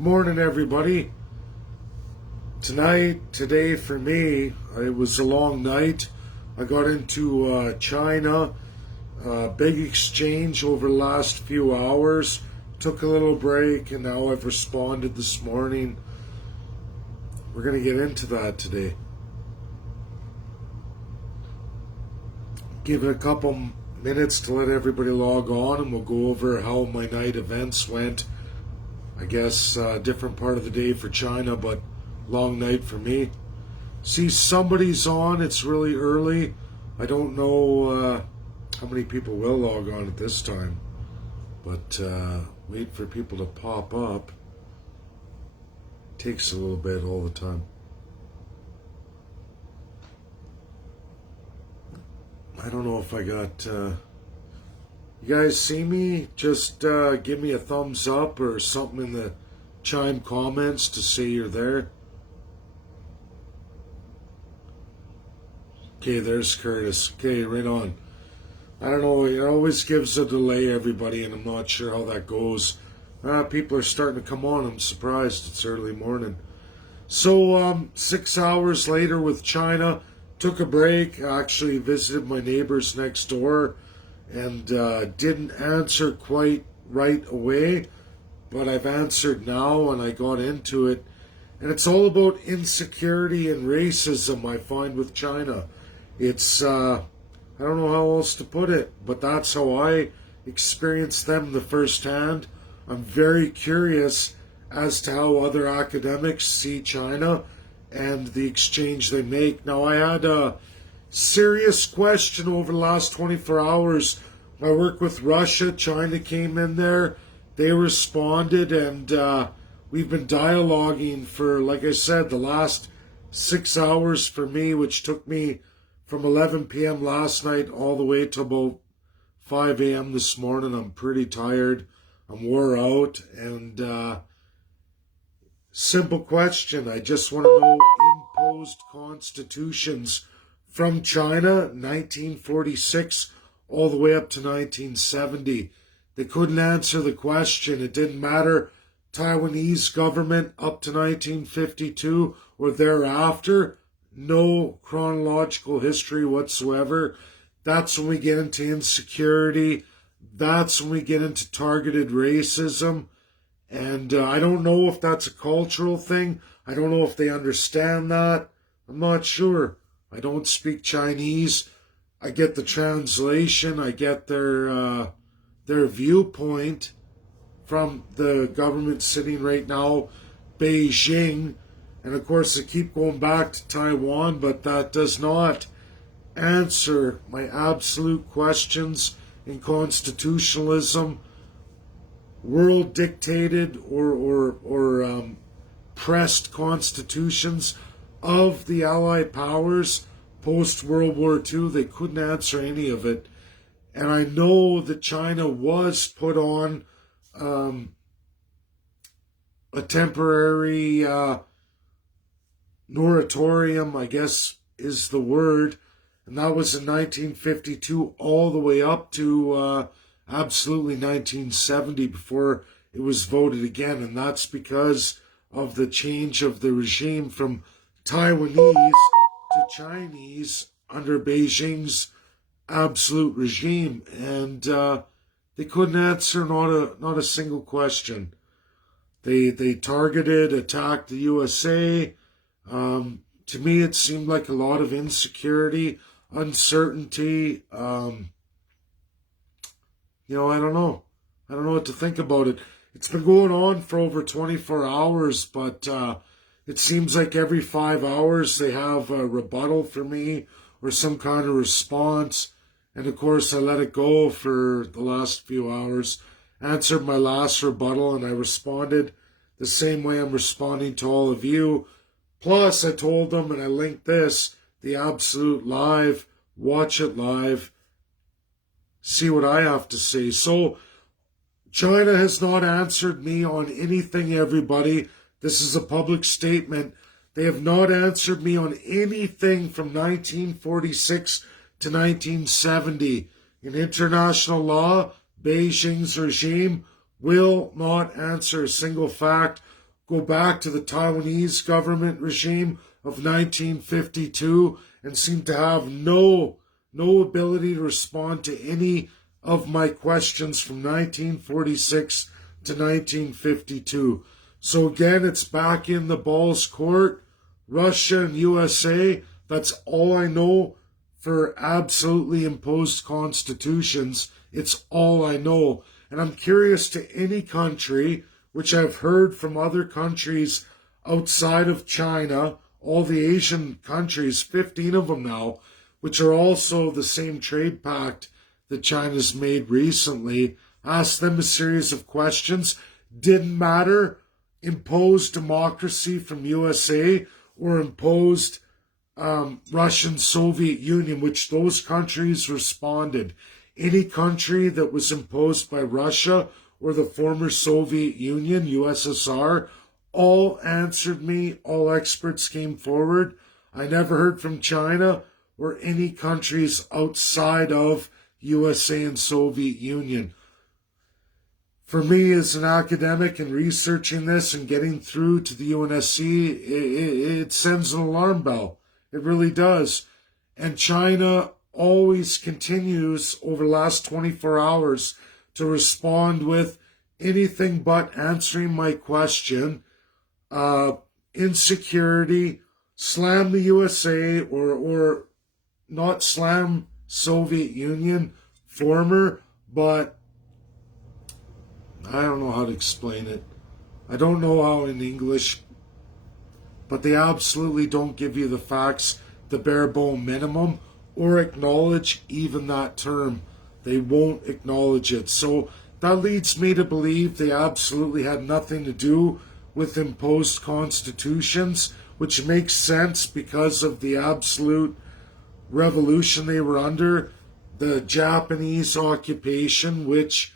Morning, everybody. Today for me, it was a long night. I got into China, big exchange over the last few hours. Took a little break, and now I've responded this morning. We're going to get into that today. Give it a couple minutes to let everybody log on, and we'll go over how my night events went. I guess different part of the day for China, but long night for me. See, somebody's on. It's really early. I don't know how many people will log on at this time, but wait for people to pop up. Takes a little bit all the time. I don't know if I got... You guys see me? Just give me a thumbs up or something in the Chime comments to say you're there. Okay, there's Curtis. Okay, right on. I don't know, it always gives a delay, everybody, and I'm not sure how that goes. People are starting to come on. I'm surprised. It's early morning. So, 6 hours later with China, took a break, actually visited my neighbors next door, and didn't answer quite right away, but I've answered now, and I got into it. And it's all about insecurity and racism, I find, with China. It's, I don't know how else to put it, but that's how I experienced them the first hand. I'm very curious as to how other academics see China and the exchange they make. Now, I had a serious question over the last 24 hours. I work with Russia. China came in there. They responded, and we've been dialoguing for, like I said, the last 6 hours for me, which took me from 11 p.m. last night all the way to about 5 a.m. this morning. I'm pretty tired. I'm wore out. And simple question. I just want to know imposed constitutions from China, 1946, all the way up to 1970. They couldn't answer the question. It didn't matter. Taiwanese government up to 1952 or thereafter. No chronological history whatsoever. That's when we get into insecurity. That's when we get into targeted racism. And I don't know if that's a cultural thing. I don't know if they understand that. I'm not sure. I don't speak Chinese. I get the translation. I get their viewpoint from the government sitting right now, Beijing. And of course, I keep going back to Taiwan, but that does not answer my absolute questions in constitutionalism, world dictated or pressed constitutions of the Allied powers post-World War II. They couldn't answer any of it. And I know that China was put on a temporary moratorium, I guess is the word. And that was in 1952 all the way up to absolutely 1970 before it was voted again. And that's because of the change of the regime from Taiwanese to Chinese under Beijing's absolute regime. And they couldn't answer not a single question. They targeted, attacked the USA. To me, it seemed like a lot of insecurity, uncertainty. I don't know. I don't know what to think about it. It's been going on for over 24 hours, but it seems like every 5 hours they have a rebuttal for me or some kind of response. And of course, I let it go for the last few hours, answered my last rebuttal, and I responded the same way I'm responding to all of you. Plus, I told them, and I linked this, the absolute live, watch it live, see what I have to say. So, China has not answered me on anything, everybody. This is a public statement. They have not answered me on anything from 1946 to 1970. In international law, Beijing's regime will not answer a single fact go back to the Taiwanese government regime of 1952 and seem to have no ability to respond to any of my questions from 1946 to 1952. So again, it's back in the ball's court. Russia and USA, that's all I know for absolutely imposed constitutions. It's all I know. And I'm curious to any country, which I've heard from other countries outside of China, all the Asian countries, 15 of them now, which are also the same trade pact that China's made recently. Asked them a series of questions. Didn't matter. Imposed democracy from USA or imposed Russian Soviet Union, which those countries responded. Any country that was imposed by Russia or the former Soviet Union, USSR, all answered me. All experts came forward. I never heard from China or any countries outside of USA and Soviet Union. For me, as an academic and researching this and getting through to the UNSC, it sends an alarm bell. It really does. And China always continues over the last 24 hours to respond with anything but answering my question. Insecurity, slam the USA or not slam Soviet Union, former, but I don't know how to explain it. I don't know how in English, but they absolutely don't give you the facts, the bare bone minimum, or acknowledge even that term. They won't acknowledge it. So that leads me to believe they absolutely had nothing to do with imposed constitutions, which makes sense because of the absolute revolution they were under, the Japanese occupation, which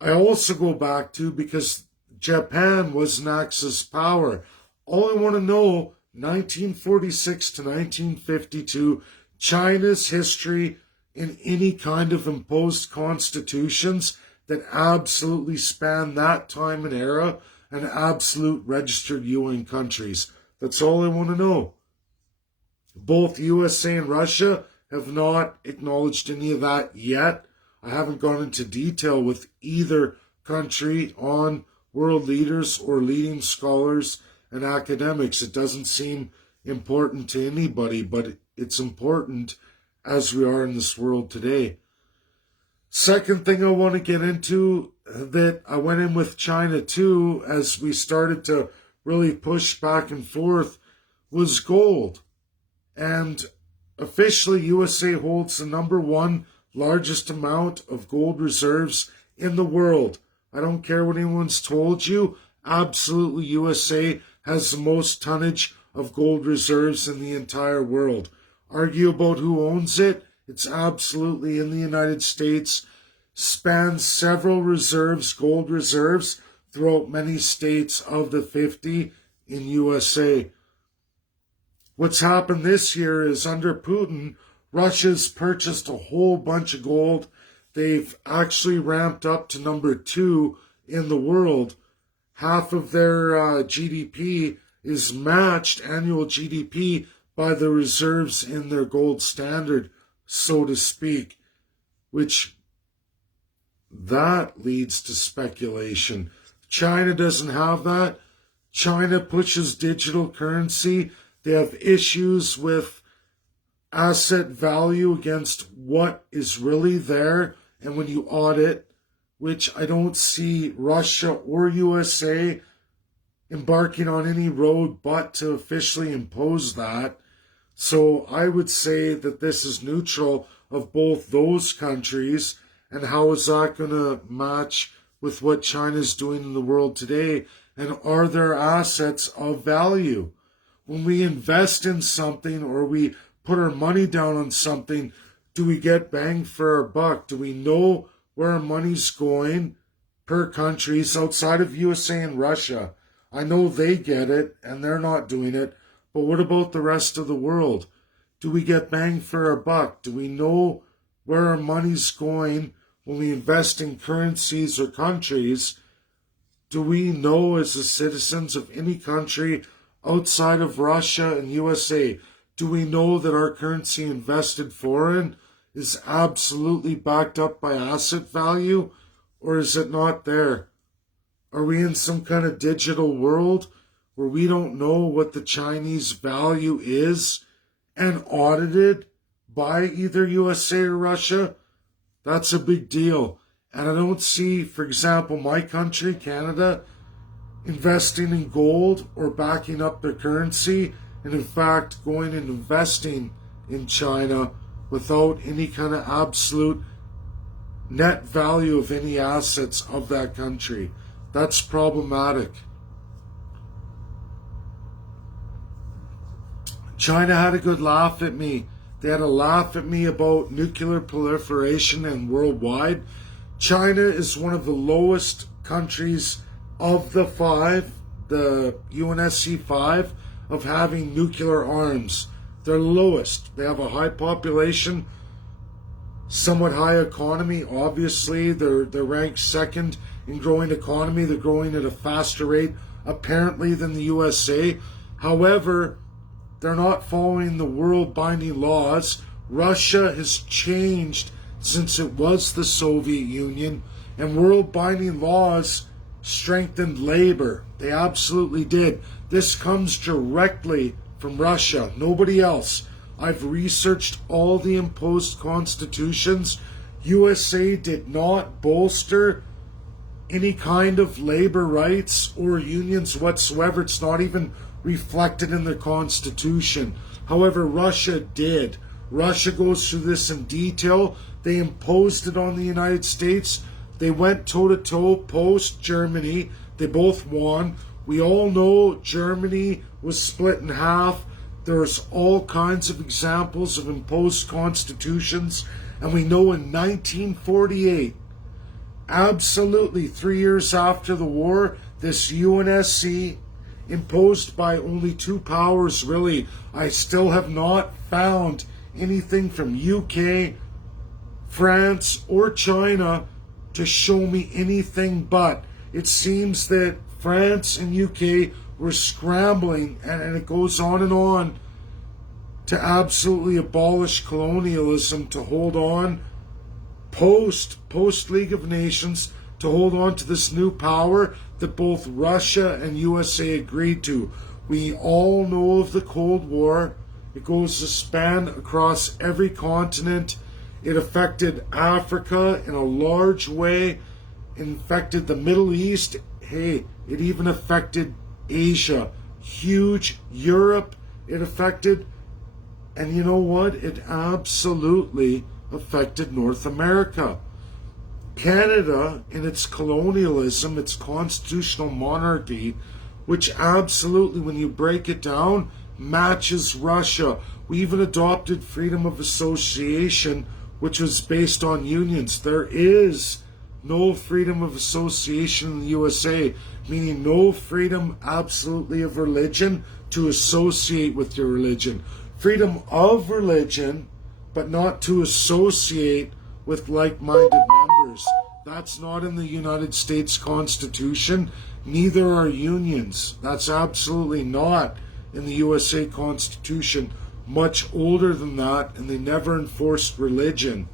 I also go back to because Japan was an Axis power. All I want to know, 1946 to 1952, China's history in any kind of imposed constitutions that absolutely span that time and era and absolute registered UN countries. That's all I want to know. Both USA and Russia have not acknowledged any of that yet. I haven't gone into detail with either country on world leaders or leading scholars and academics. It doesn't seem important to anybody, but it's important as we are in this world today. Second thing I want to get into that I went in with China too, as we started to really push back and forth, was gold. And officially, USA holds the number one largest amount of gold reserves in the world. I don't care what anyone's told you. Absolutely, USA has the most tonnage of gold reserves in the entire world. Argue about who owns it? It's absolutely in the United States. Spans several reserves, gold reserves, throughout many states of the 50 in USA. What's happened this year is under Putin, Russia's purchased a whole bunch of gold. They've actually ramped up to number 2 in the world. Half of their GDP is matched, annual GDP, by the reserves in their gold standard, so to speak, which that leads to speculation. China doesn't have that. China pushes digital currency. They have issues with asset value against what is really there. And when you audit, which I don't see Russia or USA embarking on any road but to officially impose that. So I would say that this is neutral of both those countries. And how is that going to match with what China's doing in the world today? And are there assets of value? When we invest in something or we put our money down on something, do we get bang for our buck? Do we know where our money's going per countries outside of USA and Russia? I know they get it and they're not doing it, but what about the rest of the world? Do we get bang for our buck? Do we know where our money's going when we invest in currencies or countries Do we know as the citizens of any country outside of Russia and USA, do we know that our currency invested foreign is absolutely backed up by asset value, or is it not there? Are we in some kind of digital world where we don't know what the Chinese value is and audited by either USA or Russia? That's a big deal. And I don't see, for example, my country, Canada, investing in gold or backing up their currency, and in fact going and investing in China without any kind of absolute net value of any assets of that country. That's problematic. China had a good laugh at me. They had a laugh at me about nuclear proliferation and worldwide. China is one of the lowest countries of the five, the UNSC 5, of having nuclear arms. They're lowest. They have a high population, somewhat high economy. Obviously, they're ranked second in growing economy. They're growing at a faster rate, apparently, than the USA. However, they're not following the world-binding laws. Russia has changed since it was the Soviet Union, and world-binding laws strengthened labor. They absolutely did. This comes directly from Russia, nobody else. I've researched all the imposed constitutions. USA did not bolster any kind of labor rights or unions whatsoever. It's not even reflected in their constitution. However, Russia did. Russia goes through this in detail. They imposed it on the United States. They went toe-to-toe post Germany. They both won. We all know Germany was split in half. There's all kinds of examples of imposed constitutions. And we know in 1948, absolutely 3 years after the war, this UNSC, imposed by only two powers, really. I still have not found anything from UK, France, or China to show me anything but. It seems that France and UK were scrambling, and it goes on to absolutely abolish colonialism, to hold on post League of Nations, to hold on to this new power that both Russia and USA agreed to. We all know of the Cold War. It goes to span across every continent. It affected Africa in a large way. It affected the Middle East. Hey, it even affected Asia. Huge. Europe, it affected. And you know what? It absolutely affected North America. Canada, in its colonialism, its constitutional monarchy, which absolutely, when you break it down, matches Russia. We even adopted freedom of association, which was based on unions. There is no freedom of association in the USA, meaning no freedom absolutely of religion to associate with your religion. Freedom of religion, but not to associate with like-minded members. That's not in the United States Constitution. Neither are unions. That's absolutely not in the USA Constitution. Much older than that, and they never enforced religion.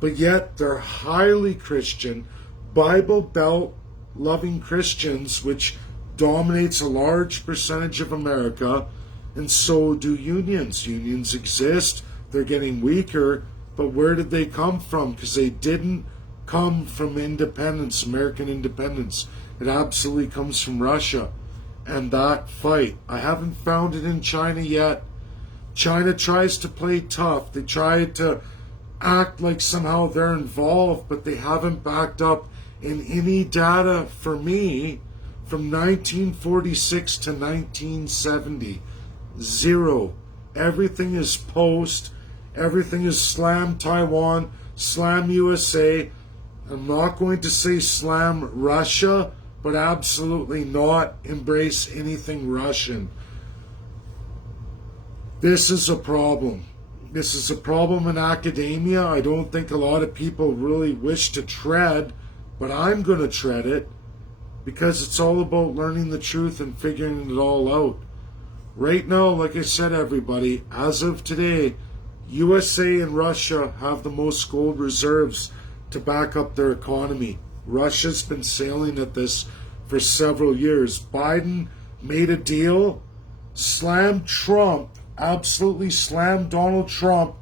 But yet they're highly Christian, Bible Belt loving Christians, which dominates a large percentage of America, and so do unions. Unions exist. They're getting weaker, but where did they come from? Because they didn't come from independence, American independence. It absolutely comes from Russia. And that fight, I haven't found it in China yet. China tries to play tough. They try to act like somehow they're involved, but they haven't backed up in any data for me from 1946 to 1970. Zero. Everything is post. Everything is slam Taiwan, slam USA. I'm not going to say slam Russia, but absolutely not embrace anything Russian. This is a problem. This is a problem in academia. I don't think a lot of people really wish to tread, but I'm going to tread it. because it's all about learning the truth and figuring it all out. Right now, like I said, everybody, as of today, USA and Russia have the most gold reserves to back up their economy. Russia's been sailing at this for several years. Biden made a deal, slammed Trump, absolutely slammed Donald Trump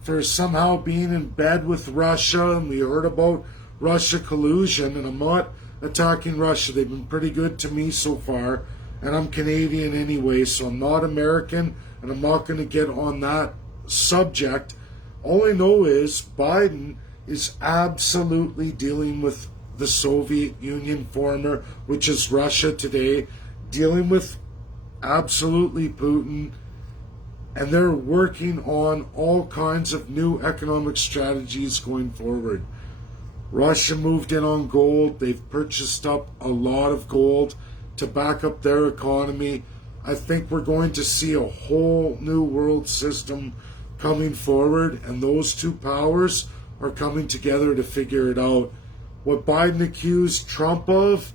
for somehow being in bed with Russia, and we heard about Russia collusion, and I'm not attacking Russia. They've been pretty good to me so far, and I'm Canadian anyway, so I'm not American, and I'm not going to get on that subject. All I know is Biden is absolutely dealing with the Soviet Union former, which is Russia today, dealing with absolutely Putin, and they're working on all kinds of new economic strategies going forward. Russia moved in on gold. They've purchased up a lot of gold to back up their economy. I think we're going to see a whole new world system coming forward, and those two powers are coming together to figure it out. What Biden accused Trump of,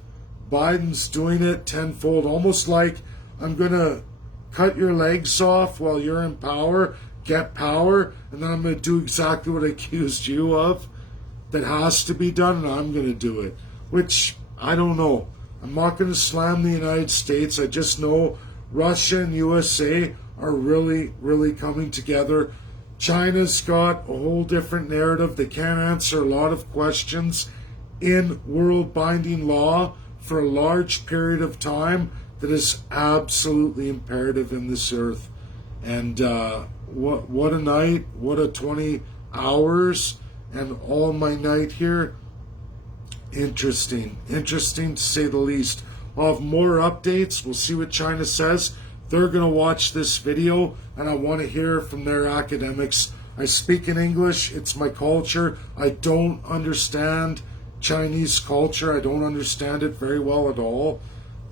Biden's doing it tenfold, almost like, I'm going to cut your legs off while you're in power, get power, and then I'm going to do exactly what I accused you of. That has to be done, and I'm going to do it. Which, I don't know. I'm not going to slam the United States. I just know Russia and USA are really, really coming together. China's got a whole different narrative. They can't answer a lot of questions in world binding law for a large period of time that is absolutely imperative in this earth. And what a night, what a 20 hours, and all my night here. Interesting to say the least. I'll have more updates. We'll see what China says. They're going to watch this video, and I want to hear from their academics. I speak in English. It's my culture. I don't understand Chinese culture. I don't understand it very well at all.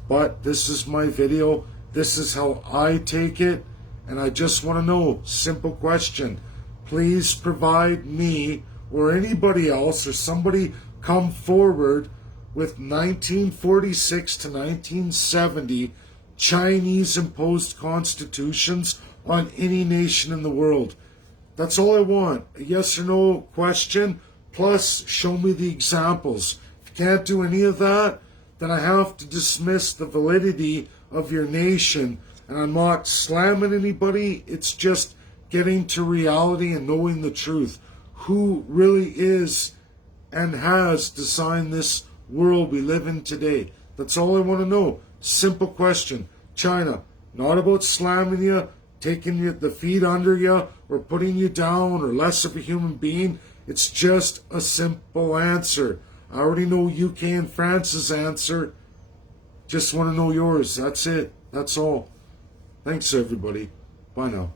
But this is my video. This is how I take it. And I just want to know, simple question. Please provide me or anybody else or somebody come forward with 1946 to 1970 Chinese imposed constitutions on any nation in the world. That's all I want. A yes or no question, plus show me the examples. If you can't do any of that, then I have to dismiss the validity of your nation. And I'm not slamming anybody, it's just getting to reality and knowing the truth. Who really is and has designed this world we live in today? That's all I want to know. Simple question. China, not about slamming you, taking you the feet under you, or putting you down, or less of a human being. It's just a simple answer. I already know UK and France's answer. Just want to know yours. That's it. That's all. Thanks, everybody. Bye now.